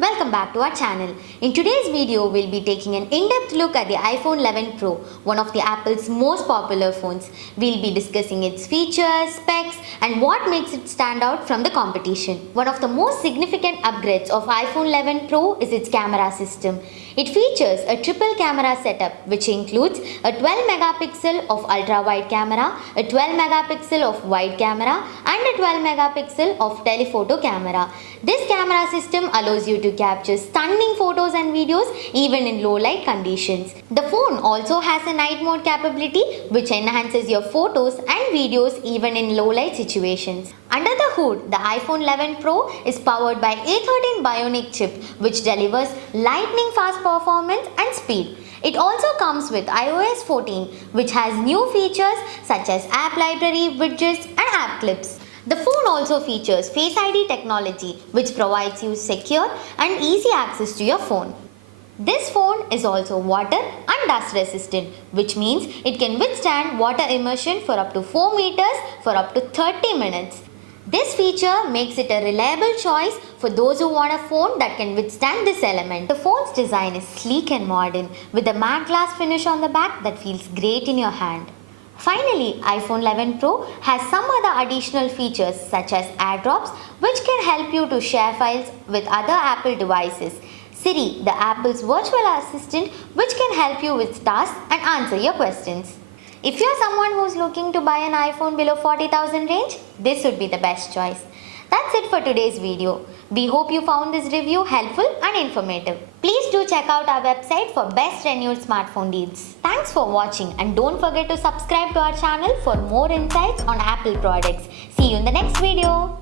welcome back to our channel. In today's video, we'll be taking an in-depth look at the iPhone 11 Pro, one of the Apple's most popular phones. We'll be discussing its features, specs, and what makes it stand out from the competition. One of the most significant upgrades of iPhone 11 Pro is its camera system. It features a triple camera setup which includes a 12 megapixel of ultra-wide camera, a 12 megapixel of wide camera, and a 12 megapixel of telephoto camera. This camera system allows you to capture stunning photos and videos even in low light conditions. The phone also has a night mode capability which enhances your photos and videos even in low light situations. Under the hood, the iPhone 11 Pro is powered by A13 Bionic chip which delivers lightning fast performance and speed. It also comes with iOS 14 which has new features such as app library, widgets and app clips. The phone also features Face ID technology which provides you secure and easy access to your phone. This phone is also water and dust resistant, which means it can withstand water immersion for up to 4 meters for up to 30 minutes. This feature makes it a reliable choice for those who want a phone that can withstand this element. The phone's design is sleek and modern with a matte glass finish on the back that feels great in your hand. Finally, iPhone 11 Pro has some other additional features such as AirDrops which can help you to share files with other Apple devices. Siri, the Apple's virtual assistant which can help you with tasks and answer your questions. If you're someone who's looking to buy an iPhone below 40,000 range, this would be the best choice. That's it for today's video. We hope you found this review helpful and informative. Please do check out our website for best renewed smartphone deals. Thanks for watching and don't forget to subscribe to our channel for more insights on Apple products. See you in the next video.